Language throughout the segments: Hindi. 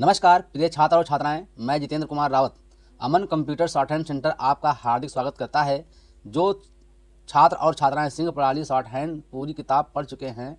नमस्कार प्रिय छात्र और छात्राएं, मैं जितेंद्र कुमार रावत अमन कंप्यूटर शॉर्ट हैंड सेंटर आपका हार्दिक स्वागत करता है। जो छात्र और छात्राएं सिंह प्रणाली शॉर्ट हैंड पूरी किताब पढ़ चुके हैं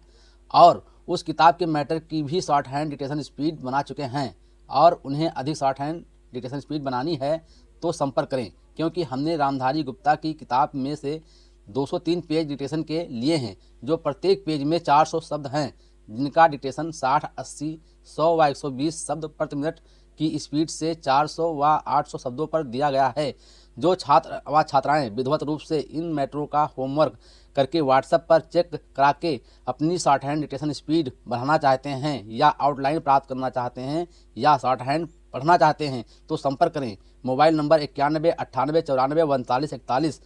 और उस किताब के मैटर की भी शॉर्ट हैंड डिक्टेशन स्पीड बना चुके हैं और उन्हें अधिक शॉर्ट हैंड डिक्टेशन स्पीड बनानी है तो संपर्क करें, क्योंकि हमने रामधारी गुप्ता की किताब में से 203 पेज डिक्टेशन के लिए हैं, जो प्रत्येक पेज में 400 शब्द हैं, जिनका डिक्टेशन 60, 80, 100 व 120 शब्द प्रति मिनट की स्पीड से 400 व 800 शब्दों पर दिया गया है। जो छात्र व छात्राएं विधिवत रूप से इन मैटरों का होमवर्क करके व्हाट्सएप पर चेक करा के अपनी शॉर्ट हैंड डिक्टेशन स्पीड बढ़ाना चाहते हैं या आउटलाइन प्राप्त करना चाहते हैं या शॉर्ट हैंड पढ़ना चाहते हैं तो संपर्क करें। Mobile number 91 98 94 39 41।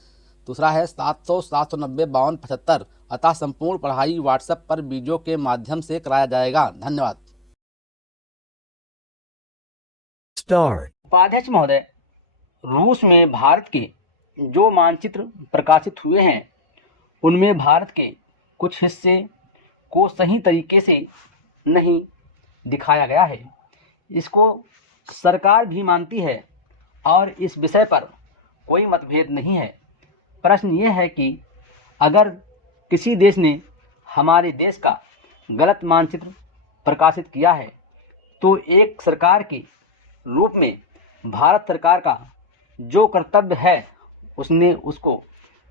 दूसरा है 700 790 52 75। अतः संपूर्ण पढ़ाई व्हाट्सएप पर वीडियो के माध्यम से कराया जाएगा। धन्यवाद। उपाध्यक्ष महोदय, रूस में भारत के जो मानचित्र प्रकाशित हुए हैं उनमें भारत के कुछ हिस्से को सही तरीके से नहीं दिखाया गया है। इसको सरकार भी मानती है और इस विषय पर कोई मतभेद नहीं है। प्रश्न ये है कि अगर किसी देश ने हमारे देश का गलत मानचित्र प्रकाशित किया है तो एक सरकार के रूप में भारत सरकार का जो कर्तव्य है उसने उसको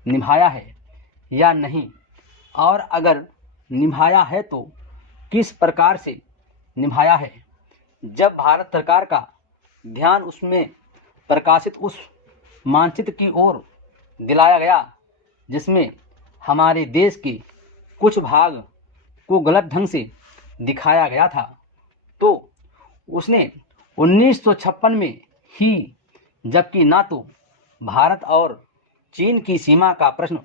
निभाया है या नहीं, और अगर निभाया है तो किस प्रकार से निभाया है। जब भारत सरकार का ध्यान उसमें प्रकाशित उस मानचित्र की ओर दिलाया गया जिसमें हमारे देश के कुछ भाग को गलत ढंग से दिखाया गया था, तो उसने 1956 में ही, जबकि ना तो भारत और चीन की सीमा का प्रश्न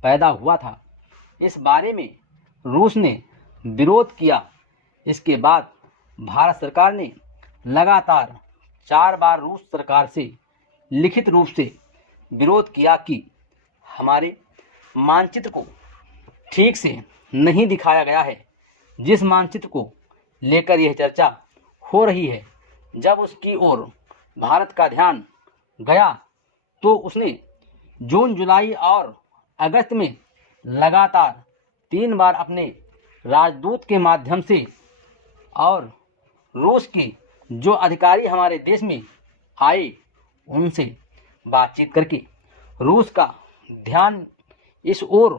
पैदा हुआ था, इस बारे में रूस ने विरोध किया। इसके बाद भारत सरकार ने लगातार 4 बार रूस सरकार से लिखित रूप से विरोध किया कि हमारे मानचित्र को ठीक से नहीं दिखाया गया है। जिस मानचित्र को लेकर यह चर्चा हो रही है, जब उसकी ओर भारत का ध्यान गया तो उसने जून, जुलाई और अगस्त में लगातार 3 बार अपने राजदूत के माध्यम से और रूस के जो अधिकारी हमारे देश में आए उनसे बातचीत करके रूस का ध्यान इस ओर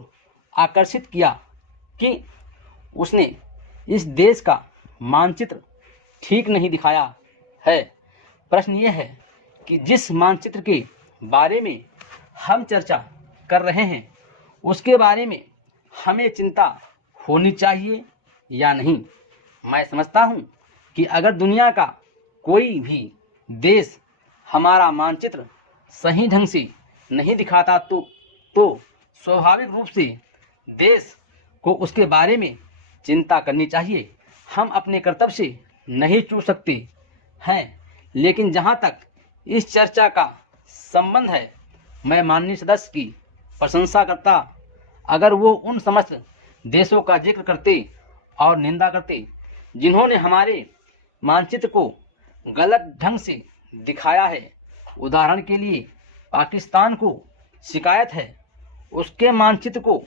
आकर्षित किया कि उसने इस देश का मानचित्र ठीक नहीं दिखाया है। प्रश्न ये है कि जिस मानचित्र के बारे में हम चर्चा कर रहे हैं उसके बारे में हमें चिंता होनी चाहिए या नहीं। मैं समझता हूँ कि अगर दुनिया का कोई भी देश हमारा मानचित्र सही ढंग से नहीं दिखाता तो स्वाभाविक रूप से देश को उसके बारे में चिंता करनी चाहिए। हम अपने कर्तव्य से नहीं चूक सकते हैं, लेकिन जहाँ तक इस चर्चा का संबंध है, मैं माननीय सदस्य की प्रशंसा करता अगर वो उन समस्त देशों का जिक्र करते और निंदा करते जिन्होंने हमारे मानचित्र को गलत ढंग से दिखाया है। उदाहरण के लिए पाकिस्तान को शिकायत है उसके मानचित्र को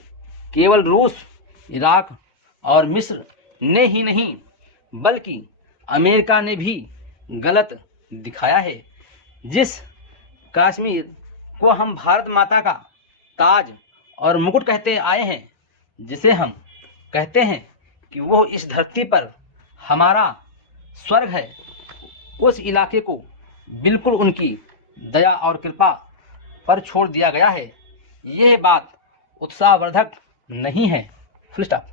केवल रूस, इराक और मिस्र ने ही नहीं बल्कि अमेरिका ने भी गलत दिखाया है। जिस कश्मीर को हम भारत माता का ताज और मुकुट कहते आए हैं, जिसे हम कहते हैं कि वो इस धरती पर हमारा स्वर्ग है, उस इलाके को बिल्कुल उनकी दया और कृपा पर छोड़ दिया गया है। यह बात उत्साहवर्धक नहीं है। Full stop.